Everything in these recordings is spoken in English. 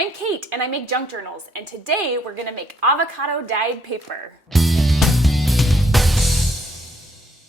I'm Kate and I make junk journals, and today we're gonna make avocado dyed paper.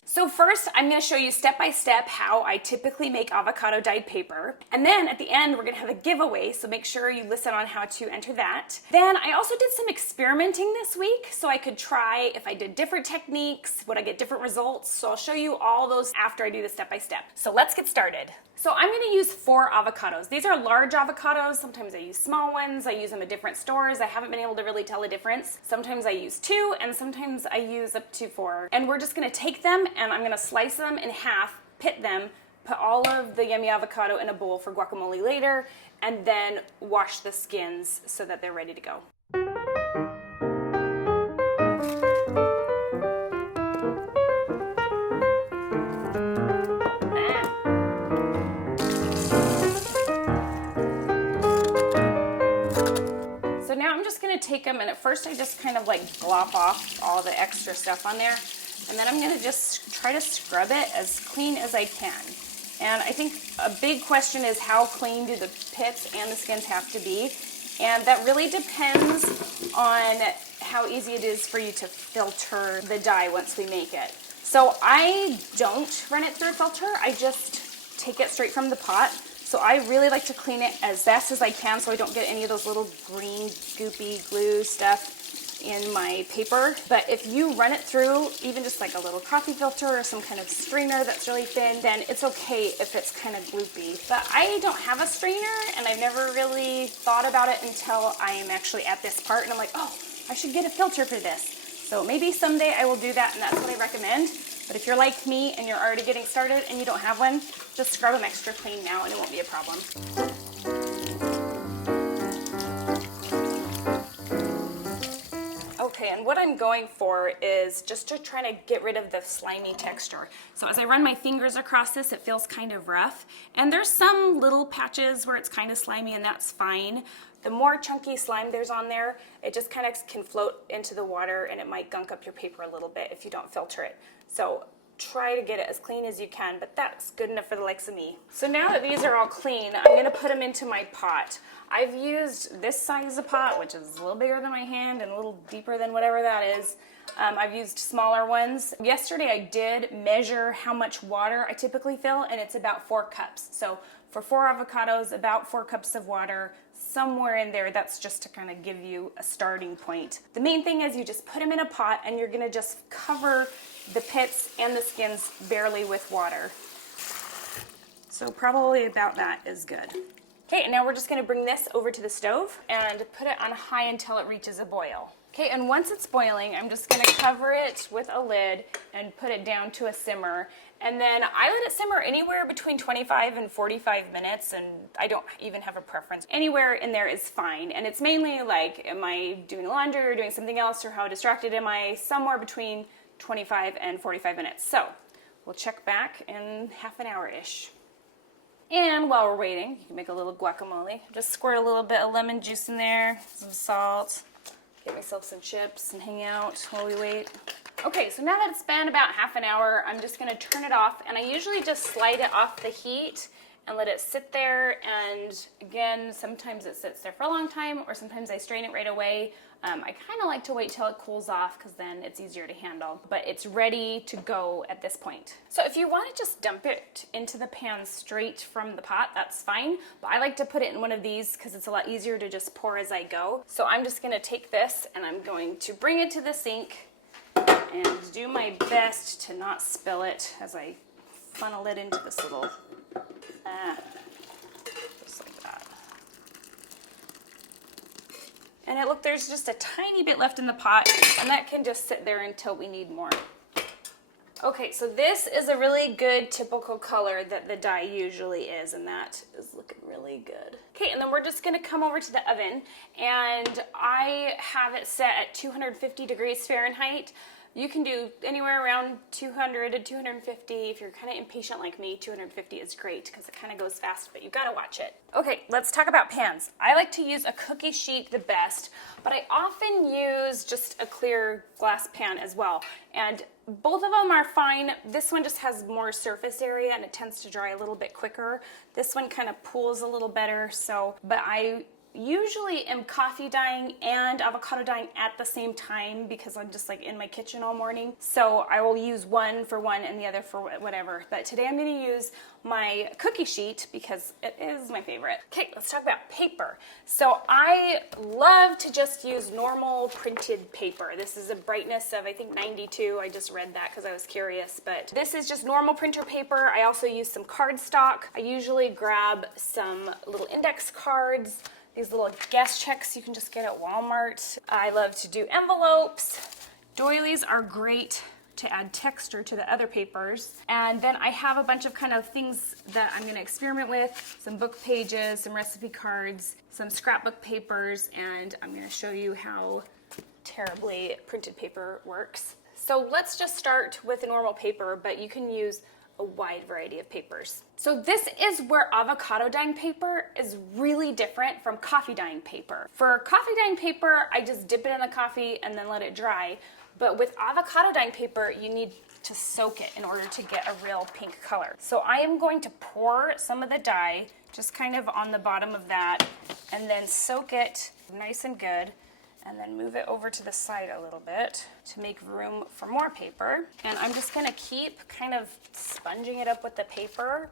So first, I'm going to show you step by step how I typically make avocado dyed paper. And then at the end, we're going to have a giveaway, so make sure you listen on how to enter that. Then I also did some experimenting this week, so I could try if I did different techniques, would I get different results? So I'll show you all those after I do the step by step. So let's get started. So I'm going to use 4 avocados. These are large avocados. Sometimes I use small ones. I use them at different stores. I haven't been able to really tell the difference. Sometimes I use 2 and sometimes I use up to 4. And we're just going to take them and I'm going to slice them in half, pit them, put all of the yummy avocado in a bowl for guacamole later, and then wash the skins so that they're ready to go. So now I'm just going to take them, and at first I just kind of like glop off all the extra stuff on there, and then I'm going to just try to scrub it as clean as I can. And I think a big question is, how clean do the pits and the skins have to be? And that really depends on how easy it is for you to filter the dye once we make it. So I don't run it through a filter, I just take it straight from the pot. So I really like to clean it as fast as I can so I don't get any of those little green goopy glue stuff in my paper. But if you run it through even just like a little coffee filter or some kind of strainer that's really thin, then it's okay if it's kind of gloopy. But I don't have a strainer and I've never really thought about it until I am actually at this part and I'm like, oh, I should get a filter for this. So maybe someday I will do that, and that's what I recommend. But if you're like me and you're already getting started and you don't have one, just scrub them extra clean now and it won't be a problem. Okay, and what I'm going for is just to try to get rid of the slimy texture. So as I run my fingers across this, it feels kind of rough. And there's some little patches where it's kind of slimy, and that's fine. The more chunky slime there's on there, it just kind of can float into the water and it might gunk up your paper a little bit if you don't filter it. So try to get it as clean as you can, but that's good enough for the likes of me. So now that these are all clean, I'm gonna put them into my pot. I've used this size of pot, which is a little bigger than my hand and a little deeper than whatever that is. I've used smaller ones. Yesterday I did measure how much water I typically fill, and it's about 4 cups. So for 4 avocados, about 4 cups of water, somewhere in there. That's just to kind of give you a starting point. The main thing is you just put them in a pot and you're gonna just cover the pits and the skins barely with water. So probably about that is good. Okay, and now we're just gonna bring this over to the stove and put it on high until it reaches a boil. Okay, and once it's boiling, I'm just gonna cover it with a lid and put it down to a simmer. And then I let it simmer anywhere between 25 and 45 minutes, and I don't even have a preference. Anywhere in there is fine, and it's mainly like, am I doing laundry or doing something else, or how distracted am I? Somewhere between 25 and 45 minutes. So we'll check back in half an hour-ish. And while we're waiting, you can make a little guacamole. Just squirt a little bit of lemon juice in there, some salt, get myself some chips and hang out while we wait. Okay, so now that it's been about half an hour, I'm just gonna turn it off, and I usually just slide it off the heat and let it sit there. And again, sometimes it sits there for a long time, or sometimes I strain it right away. I kind of like to wait till it cools off because then it's easier to handle, but it's ready to go at this point. So if you want to just dump it into the pan straight from the pot, that's fine, but I like to put it in one of these because it's a lot easier to just pour as I go. So I'm just going to take this and I'm going to bring it to the sink and do my best to not spill it as I funnel it into this little, just like that. And look, there's just a tiny bit left in the pot, and that can just sit there until we need more. Okay, so this is a really good typical color that the dye usually is, and that is looking really good. Okay, and then we're just gonna come over to the oven, and I have it set at 250 degrees Fahrenheit. You can do anywhere around 200 to 250. If you're kind of impatient like me, 250 is great because it kind of goes fast, but you gotta watch it. Okay, let's talk about pans. I like to use a cookie sheet the best, but I often use just a clear glass pan as well. And both of them are fine. This one just has more surface area and it tends to dry a little bit quicker. This one kind of pools a little better, but I usually am coffee dyeing and avocado dyeing at the same time because I'm just like in my kitchen all morning. So I will use one for one and the other for whatever. But today I'm going to use my cookie sheet because it is my favorite. Okay, let's talk about paper. So I love to just use normal printed paper. This is a brightness of I think 92. I just read that because I was curious, but this is just normal printer paper. I also use some cardstock. I usually grab some little index cards. These little guest checks you can just get at Walmart. I love to do envelopes. Doilies are great to add texture to the other papers. And then I have a bunch of kind of things that I'm gonna experiment with. Some book pages, some recipe cards, some scrapbook papers, and I'm gonna show you how terribly printed paper works. So let's just start with a normal paper, but you can use a wide variety of papers. So this is where avocado dyeing paper is really different from coffee dyeing paper. For coffee dyeing paper, I just dip it in the coffee and then let it dry. But with avocado dyeing paper, you need to soak it in order to get a real pink color. So I am going to pour some of the dye just kind of on the bottom of that and then soak it nice and good. And then move it over to the side a little bit to make room for more paper. And I'm just gonna keep kind of sponging it up with the paper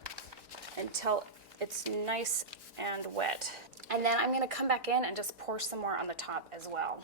until it's nice and wet. And then I'm gonna come back in and just pour some more on the top as well.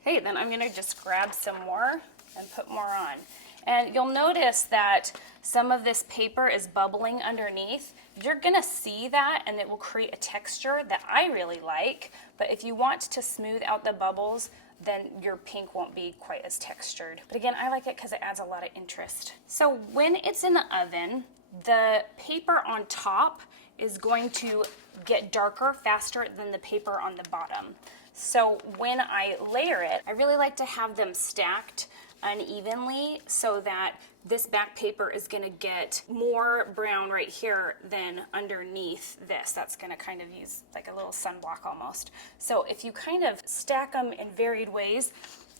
Okay, then I'm gonna just grab some more and put more on. And you'll notice that some of this paper is bubbling underneath. You're gonna see that and it will create a texture that I really like. But if you want to smooth out the bubbles, then your pink won't be quite as textured. But again, I like it because it adds a lot of interest. So when it's in the oven, the paper on top is going to get darker faster than the paper on the bottom. So when I layer it, I really like to have them stacked unevenly so that this back paper is going to get more brown right here than underneath this. That's going to kind of use like a little sunblock almost. So if you kind of stack them in varied ways,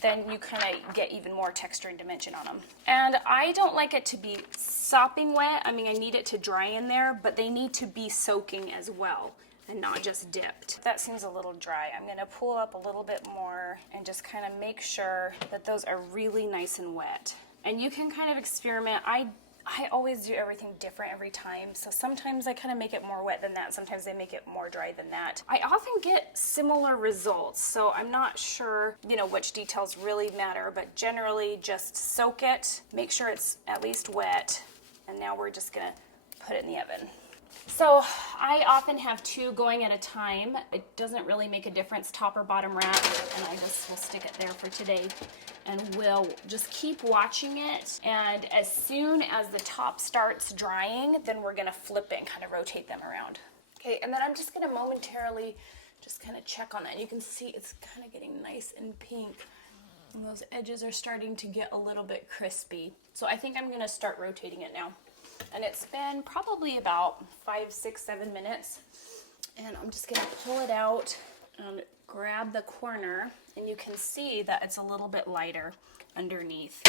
then you kind of get even more texture and dimension on them. And I don't like it to be sopping wet. I mean, I need it to dry in there, but they need to be soaking as well and not just dipped. That seems a little dry. I'm gonna pull up a little bit more and just kind of make sure that those are really nice and wet. And you can kind of experiment. I always do everything different every time. So sometimes I kind of make it more wet than that. Sometimes I make it more dry than that. I often get similar results. So I'm not sure, which details really matter, but generally just soak it, make sure it's at least wet. And now we're just gonna put it in the oven. So I often have two going at a time. It doesn't really make a difference, top or bottom wrap, and I just will stick it there for today. And we'll just keep watching it. And as soon as the top starts drying, then we're gonna flip it and kind of rotate them around. Okay, and then I'm just gonna momentarily just kind of check on that. You can see it's kind of getting nice and pink. And those edges are starting to get a little bit crispy. So I think I'm gonna start rotating it now. And it's been probably about 5, 6, 7 minutes. And I'm just gonna pull it out and grab the corner, and you can see that it's a little bit lighter underneath.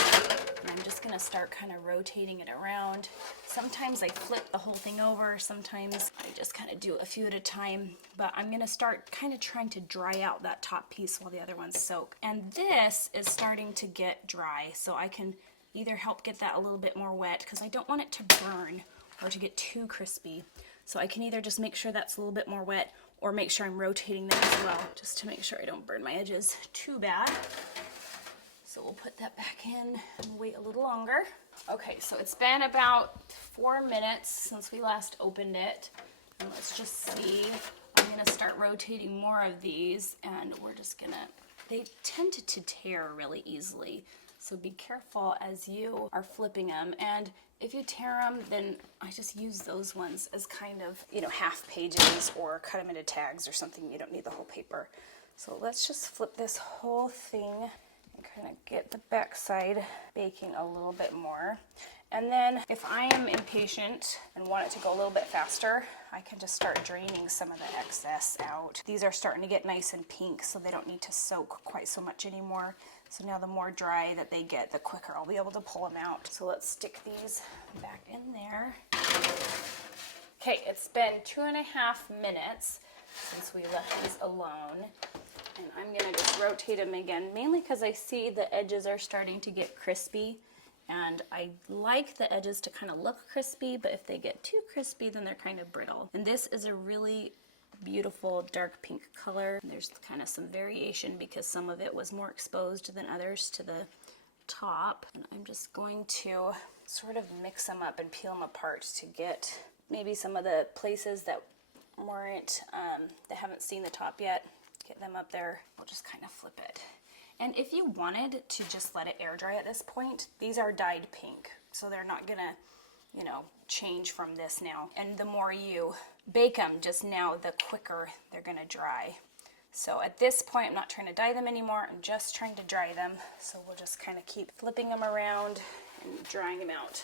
And I'm just gonna start kind of rotating it around. Sometimes I flip the whole thing over, sometimes I just kind of do a few at a time, but I'm gonna start kind of trying to dry out that top piece while the other ones soak. And this is starting to get dry, so I can either help get that a little bit more wet because I don't want it to burn or to get too crispy. So I can either just make sure that's a little bit more wet or make sure I'm rotating that as well, just to make sure I don't burn my edges too bad. So we'll put that back in and wait a little longer. Okay, so it's been about 4 minutes since we last opened it. And let's just see. I'm gonna start rotating more of these, and we're just gonna, they tend to tear really easily. So be careful as you are flipping them. And if you tear them, then I just use those ones as kind of, half pages or cut them into tags or something. You don't need the whole paper. So let's just flip this whole thing and kind of get the back side baking a little bit more. And then if I am impatient and want it to go a little bit faster, I can just start draining some of the excess out. These are starting to get nice and pink, so they don't need to soak quite so much anymore. So now the more dry that they get, the quicker I'll be able to pull them out. So let's stick these back in there. Okay, it's been 2.5 minutes. since we left these alone. And I'm gonna just rotate them again, mainly because I see the edges are starting to get crispy. And I like the edges to kind of look crispy, but if they get too crispy, then they're kind of brittle. And this is a really beautiful dark pink color. There's kind of some variation because some of it was more exposed than others to the top. And I'm just going to sort of mix them up and peel them apart to get maybe some of the places that weren't, that haven't seen the top yet, get them up there. We'll just kind of flip it. And if you wanted to just let it air dry at this point, these are dyed pink, so they're not gonna, you know, change from this now. And the more you bake them just now, the quicker they're gonna dry. So at this point, I'm not trying to dye them anymore, I'm just trying to dry them. So we'll just kind of keep flipping them around and drying them out.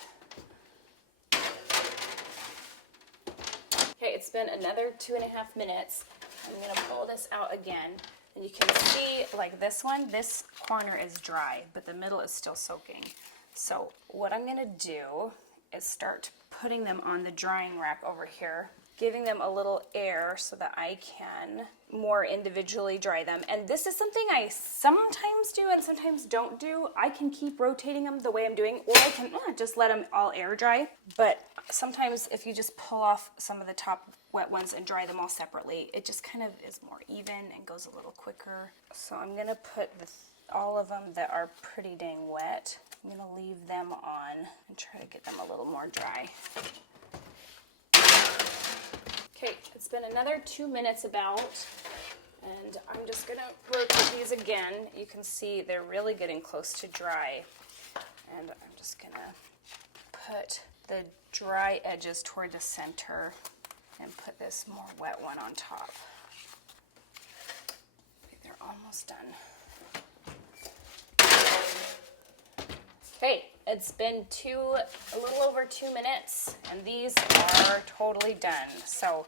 Okay, it's been another 2.5 minutes. I'm gonna pull this out again. And you can see, like this one, this corner is dry, but the middle is still soaking. So what I'm gonna do is start putting them on the drying rack over here, giving them a little air so that I can more individually dry them. And this is something I sometimes do and sometimes don't do. I can keep rotating them the way I'm doing, or I can just let them all air dry. But sometimes if you just pull off some of the top wet ones and dry them all separately, it just kind of is more even and goes a little quicker. So I'm gonna put all of them that are pretty dang wet, I'm gonna leave them on and try to get them a little more dry. Okay, it's been another 2 minutes about, and I'm just gonna rotate these again. You can see they're really getting close to dry. And I'm just gonna put the dry edges toward the center and put this more wet one on top. Okay, they're almost done. Okay, it's been a little over 2 minutes, and these are totally done. So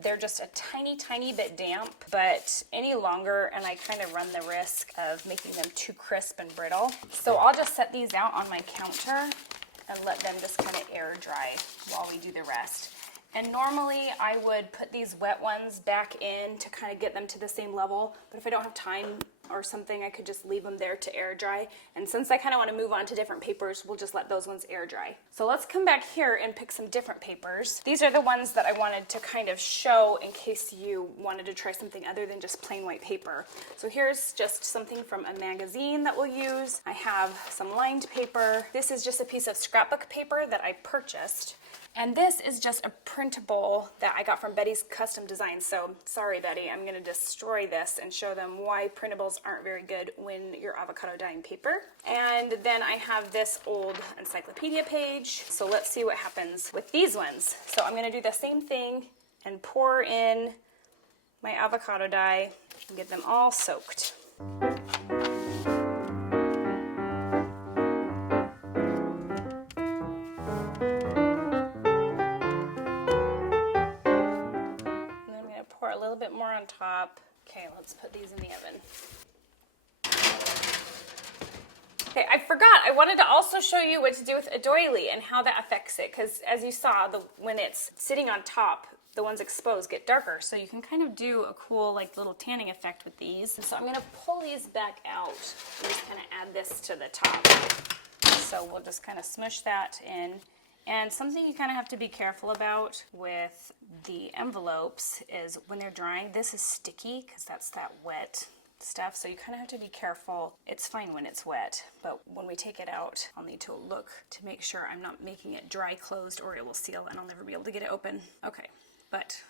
they're just a tiny, tiny bit damp, but any longer and I kind of run the risk of making them too crisp and brittle. So I'll just set these out on my counter and let them just kind of air dry while we do the rest. And normally I would put these wet ones back in to kind of get them to the same level, but if I don't have time or something, I could just leave them there to air dry. And since I kind of want to move on to different papers, we'll just let those ones air dry. So let's come back here and pick some different papers. These are the ones that I wanted to kind of show in case you wanted to try something other than just plain white paper. So here's just something from a magazine that we'll use. I have some lined paper. This is just a piece of scrapbook paper that I purchased. And this is just a printable that I got from Betty's Custom Designs. So sorry, Betty, I'm gonna destroy this and show them why printables aren't very good when you're avocado dyeing paper. And then I have this old encyclopedia page. So let's see what happens with these ones. So I'm gonna do the same thing and pour in my avocado dye and get them all soaked. A little bit more on top. Okay, let's put these in the oven. Okay, I forgot. I wanted to also show you what to do with a doily and how that affects it, because as you saw, when it's sitting on top, the ones exposed get darker, so you can kind of do a cool like little tanning effect with these. So I'm going to pull these back out and just kind of add this to the top. So we'll just kind of smush that in. And something you kind of have to be careful about with the envelopes is when they're drying, this is sticky because that's that wet stuff. So you kind of have to be careful. It's fine when it's wet, but when we take it out, I'll need to look to make sure I'm not making it dry closed or it will seal and I'll never be able to get it open. Okay, but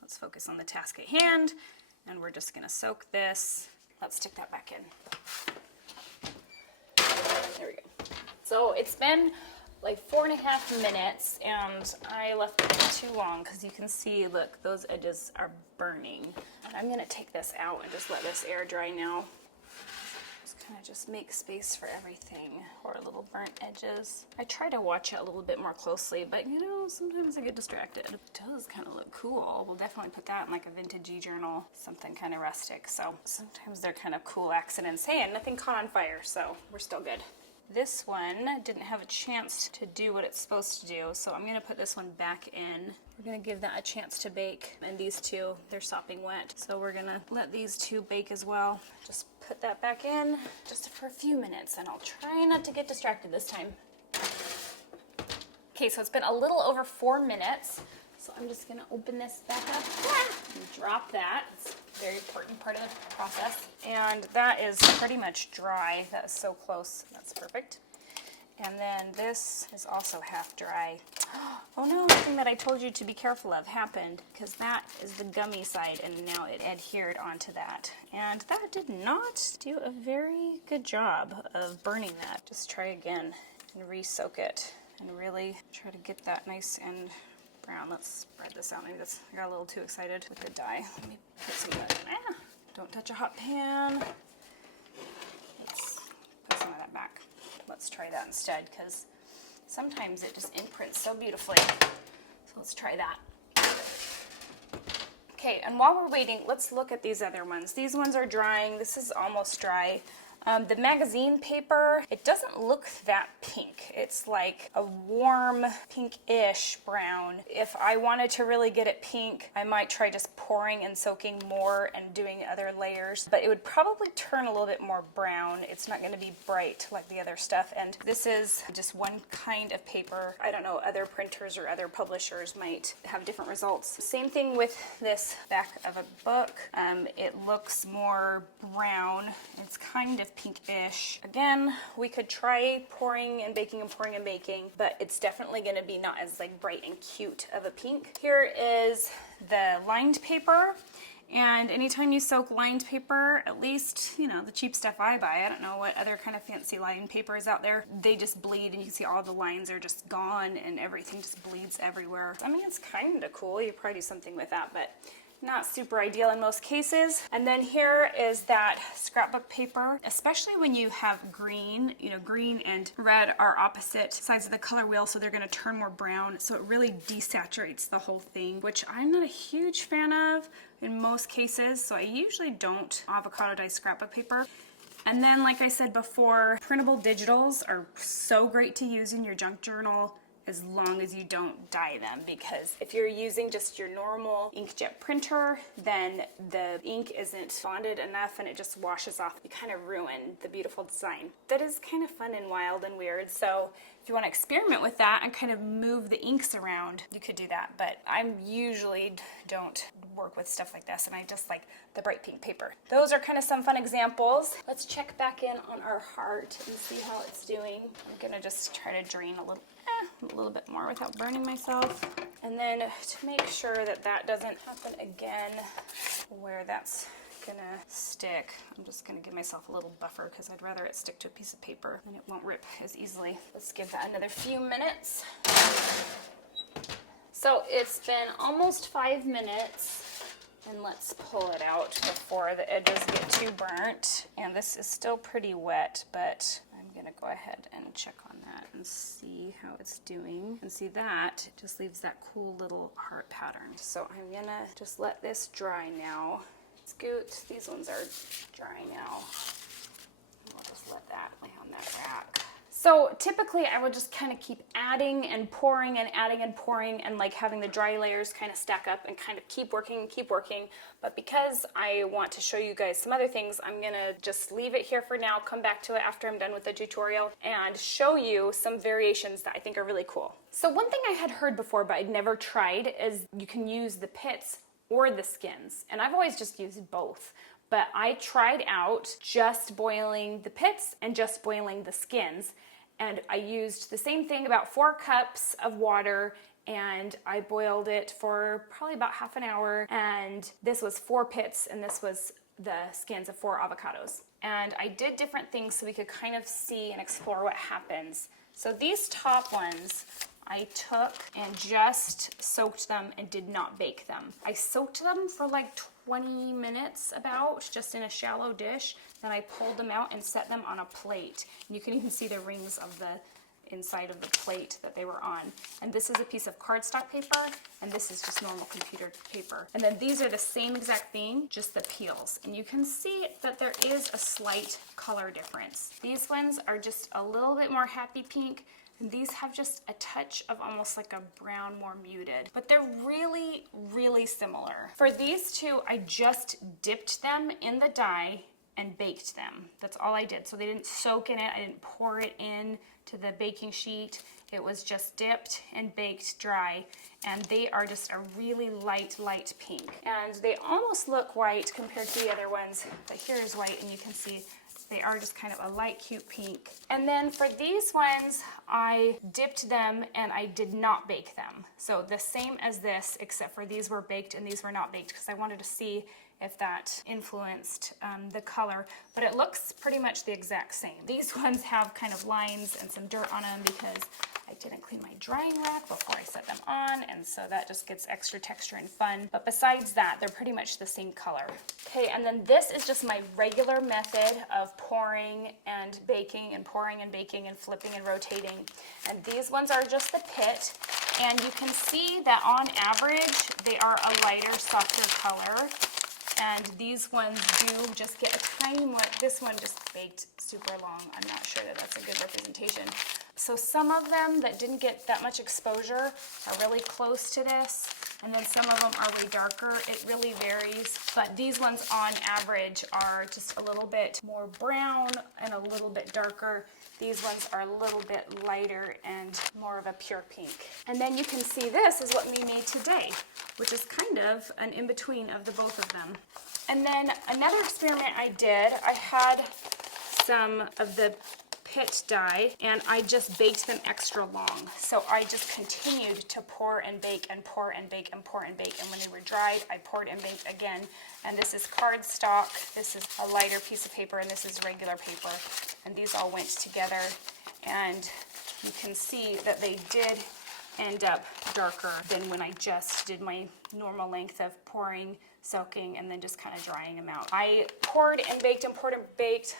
let's focus on the task at hand. And we're just gonna soak this. Let's stick that back in. There we go. So it's been like 4.5 minutes, and I left it too long because you can see, look, those edges are burning. And I'm gonna take this out and just let this air dry now. Just kind of just make space for everything, or little burnt edges. I try to watch it a little bit more closely, but you know, sometimes I get distracted. It does kind of look cool. We'll definitely put that in like a vintagey journal, something kind of rustic. So sometimes they're kind of cool accidents. Hey, and nothing caught on fire, so we're still good. This one didn't have a chance to do what it's supposed to do, so I'm gonna put this one back in. We're gonna give that a chance to bake, and these two, they're sopping wet. So we're gonna let these two bake as well. Just put that back in just for a few minutes, and I'll try not to get distracted this time. Okay, so it's been a little over 4 minutes. So I'm just gonna open this back up and drop that. It's a very important part of the process. And that is pretty much dry. That is so close. That's perfect. And then this is also half dry. Oh no, the thing that I told you to be careful of happened, because that is the gummy side and now it adhered onto that. And that did not do a very good job of burning that. Just try again and re-soak it and really try to get that nice and brown. Let's spread this out. Maybe I got a little too excited with the dye. Let me put some of that. Don't touch a hot pan. Let's put some of that back. Let's try that instead, because sometimes it just imprints so beautifully. So let's try that. Okay, and while we're waiting, let's look at these other ones. These ones are drying. This is almost dry. The magazine paper, it doesn't look that pink. It's like a warm pinkish brown. If I wanted to really get it pink, I might try just pouring and soaking more and doing other layers, but it would probably turn a little bit more brown. It's not going to be bright like the other stuff. And this is just one kind of paper. I don't know, other printers or other publishers might have different results. Same thing with this back of a book. It looks more brown. It's kind of pinkish. Again, we could try pouring and baking and pouring and baking, but it's definitely going to be not as like bright and cute of a pink. Here is the lined paper. And anytime you soak lined paper, at least, you know, the cheap stuff I buy, I don't know what other kind of fancy lined paper is out there, they just bleed and you can see all the lines are just gone and everything just bleeds everywhere. I mean, it's kind of cool. You probably do something with that, but not super ideal in most cases. And then here is that scrapbook paper, especially when you have green, you know, green and red are opposite sides of the color wheel, so they're gonna turn more brown. So it really desaturates the whole thing, which I'm not a huge fan of in most cases. So I usually don't avocado dye scrapbook paper. And then, like I said before, printable digitals are so great to use in your junk journal, as long as you don't dye them, because if you're using just your normal inkjet printer, then the ink isn't bonded enough and it just washes off. You kind of ruin the beautiful design. That is kind of fun and wild and weird. So if you want to experiment with that and kind of move the inks around, you could do that. But I usually don't work with stuff like this, and I just like the bright pink paper. Those are kind of some fun examples. Let's check back in on our heart and see how it's doing. I'm gonna just try to drain a little bit more without burning myself. And then to make sure that that doesn't happen again where that's gonna stick, I'm just gonna give myself a little buffer because I'd rather it stick to a piece of paper and it won't rip as easily. Let's give that another few minutes. So it's been almost 5 minutes, and let's pull it out before the edges get too burnt. And this is still pretty wet, but I'm gonna go ahead and check on that and see how it's doing. And see, that just leaves that cool little heart pattern. So I'm gonna just let this dry now. Scoot, these ones are dry now. We'll just let that lay on that rack. So typically I would just kind of keep adding and pouring and adding and pouring and like having the dry layers kind of stack up and kind of keep working and keep working. But because I want to show you guys some other things, I'm gonna just leave it here for now, come back to it after I'm done with the tutorial and show you some variations that I think are really cool. So one thing I had heard before but I'd never tried is you can use the pits or the skins. And I've always just used both. But I tried out just boiling the pits and just boiling the skins. And I used the same thing, about 4 cups of water, and I boiled it for probably about half an hour. And this was 4 pits, and this was the skins of 4 avocados. And I did different things so we could kind of see and explore what happens. So these top ones, I took and just soaked them and did not bake them. I soaked them for like 20 minutes about, just in a shallow dish. Then I pulled them out and set them on a plate. And you can even see the rings of the inside of the plate that they were on. And this is a piece of cardstock paper, and this is just normal computer paper. And then these are the same exact thing, just the peels. And you can see that there is a slight color difference. These ones are just a little bit more happy pink, and these have just a touch of almost like a brown, more muted. But they're really, really similar. For these two, I just dipped them in the dye and baked them. That's all I did. So they didn't soak in it. I didn't pour it in to the baking sheet. It was just dipped and baked dry. And they are just a really light pink. And they almost look white compared to the other ones, but here's white, and you can see they are just kind of a light, cute pink. And then for these ones, I dipped them and I did not bake them. So the same as this, except for these were baked and these were not baked, because I wanted to see if that influenced the color, but it looks pretty much the exact same. These ones have kind of lines and some dirt on them because I didn't clean my drying rack before I set them on, and so that just gets extra texture and fun. But besides that, they're pretty much the same color. Okay, and then this is just my regular method of pouring and baking and pouring and baking and flipping and rotating. And these ones are just the pit, and you can see that on average, they are a lighter, softer color. And these ones do just get a tiny more, this one just baked super long. I'm not sure that that's a good representation. So some of them that didn't get that much exposure are really close to this, and then some of them are way darker. It really varies, but these ones on average are just a little bit more brown and a little bit darker. These ones are a little bit lighter and more of a pure pink. And then you can see this is what we made today, which is kind of an in-between of the both of them. And then another experiment I did, I had some of the pit dye and I just baked them extra long. So I just continued to pour and bake and pour and bake and pour and bake. And when they were dried, I poured and baked again. And this is cardstock, this is a lighter piece of paper, and this is regular paper. And these all went together, and you can see that they did end up darker than when I just did my normal length of pouring, soaking, and then just kind of drying them out. I poured and baked and poured and baked,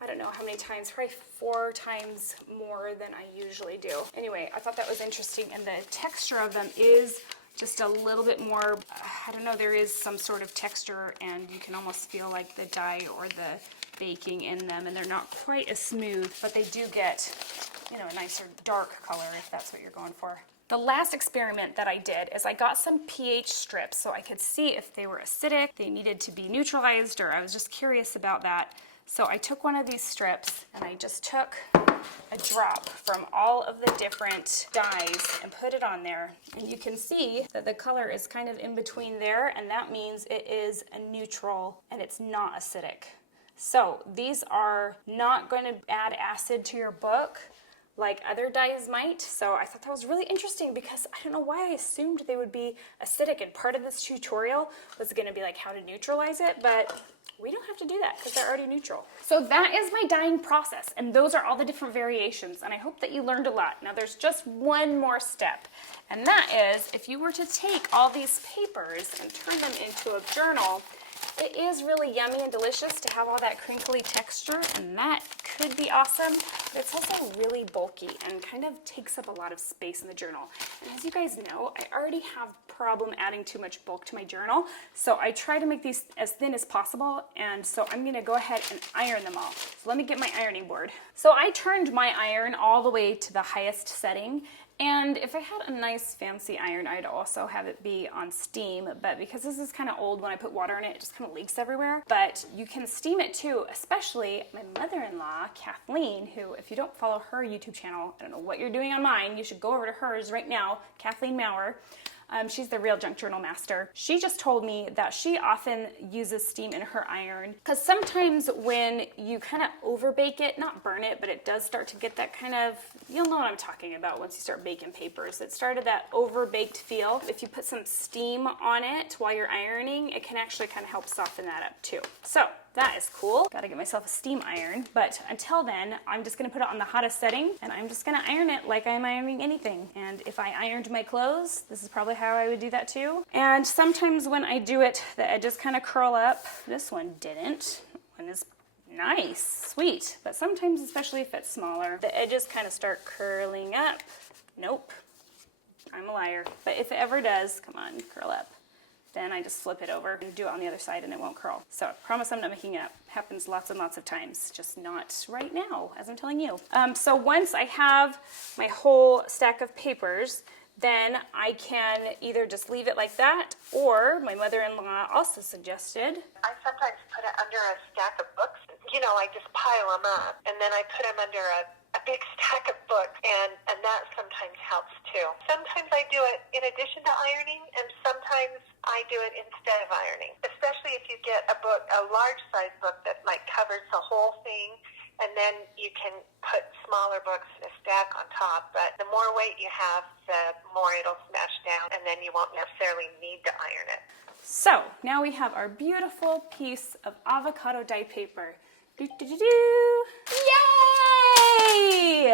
I don't know how many times, probably 4 times more than I usually do. Anyway, I thought that was interesting, and the texture of them is just a little bit more, I don't know, there is some sort of texture, and you can almost feel like the dye or the baking in them, and they're not quite as smooth, but they do get, you know, a nicer dark color if that's what you're going for. The last experiment that I did is I got some pH strips so I could see if they were acidic, they needed to be neutralized, or I was just curious about that. So I took one of these strips and I just took a drop from all of the different dyes and put it on there. And you can see that the color is kind of in between there, and that means it is a neutral and it's not acidic. So these are not going to add acid to your book like other dyes might. So I thought that was really interesting because I don't know why I assumed they would be acidic, and part of this tutorial was going to be like how to neutralize it, but we don't have to do that because they're already neutral. So that is my dyeing process, and those are all the different variations, and I hope that you learned a lot. Now there's just one more step, and that is if you were to take all these papers and turn them into a journal, it is really yummy and delicious to have all that crinkly texture, and that could be awesome, but it's also really bulky and kind of takes up a lot of space in the journal. And as you guys know, I already have problem adding too much bulk to my journal, so I try to make these as thin as possible, and so I'm gonna go ahead and iron them all. So let me get my ironing board. So I turned my iron all the way to the highest setting, and if I had a nice fancy iron, I'd also have it be on steam, but because this is kind of old, when I put water in it, it just kind of leaks everywhere. But you can steam it too, especially my mother-in-law, Kathleen, who, if you don't follow her YouTube channel, I don't know what you're doing on mine, you should go over to hers right now, Kathleen Maurer. She's the real junk journal master. She just told me that she often uses steam in her iron because sometimes when you kind of over bake it, not burn it, but it does start to get that kind of, you'll know what I'm talking about once you start baking papers. It started that over baked feel. If you put some steam on it while you're ironing, it can actually kind of help soften that up too. So that is cool. Gotta get myself a steam iron. But until then, I'm just gonna put it on the hottest setting, and I'm just gonna iron it like I'm ironing anything. And if I ironed my clothes, this is probably how I would do that too. And sometimes when I do it, the edges kind of curl up. This one didn't. One is Nice, sweet. But sometimes, especially if it's smaller, the edges kind of start curling up. Nope, I'm a liar. But if it ever does, come on, curl up. Then I just flip it over and do it on the other side and it won't curl. So I promise I'm not making it up. Happens lots and lots of times, just not right now, as I'm telling you. So once I have my whole stack of papers, then I can either just leave it like that, or my mother-in-law also suggested, I sometimes put it under a stack of books. You know, I just pile them up, and then I put them under a big stack of books, and that sometimes helps too. Sometimes I do it in addition to ironing, and sometimes I do it instead of ironing, especially if you get a book, a large size book that like covers the whole thing, and then you can put smaller books in a stack on top. But the more weight you have, the more it'll smash down, and then you won't necessarily need to iron it. So now we have our beautiful piece of avocado dyed paper. Yay!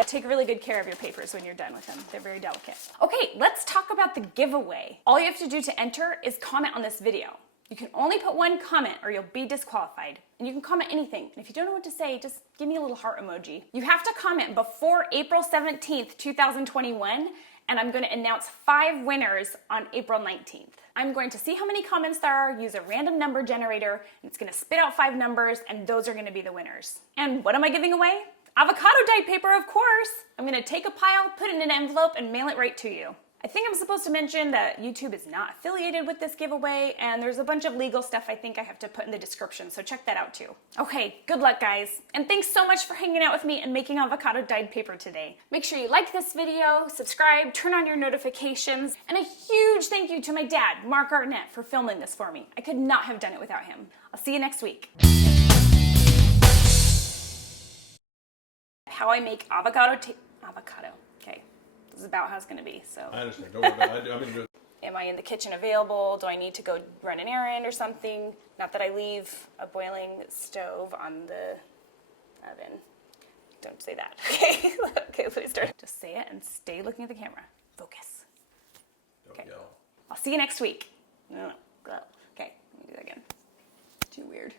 Take really good care of your papers when you're done with them. They're very delicate. Okay, let's talk about the giveaway. All you have to do to enter is comment on this video. You can only put one comment or you'll be disqualified. And you can comment anything. And if you don't know what to say, just give me a little heart emoji. You have to comment before April 17th, 2021, and I'm going to announce 5 winners on April 19th. I'm going to see how many comments there are, use a random number generator, and it's going to spit out 5 numbers, and those are going to be the winners. And what am I giving away? Avocado dyed paper, of course. I'm going to take a pile, put it in an envelope, and mail it right to you. I think I'm supposed to mention that YouTube is not affiliated with this giveaway, and there's a bunch of legal stuff I think I have to put in the description, so check that out too. Okay, good luck guys, and thanks so much for hanging out with me and making avocado dyed paper today. Make sure you like this video, subscribe, turn on your notifications, and a huge thank you to my dad, Mark Arnett, for filming this for me. I could not have done it without him. I'll see you next week. How I make avocado. Okay. This is about how it's going to be, so. I understand. Don't worry about it. I'm going to do it. Am I in the kitchen available? Do I need to go run an errand or something? Not that I leave a boiling stove on the oven. Don't say that, okay? Okay, let me start. Just say it and stay looking at the camera. Focus. Don't yell. I'll see you next week. No. Okay, let me do that again. Too weird.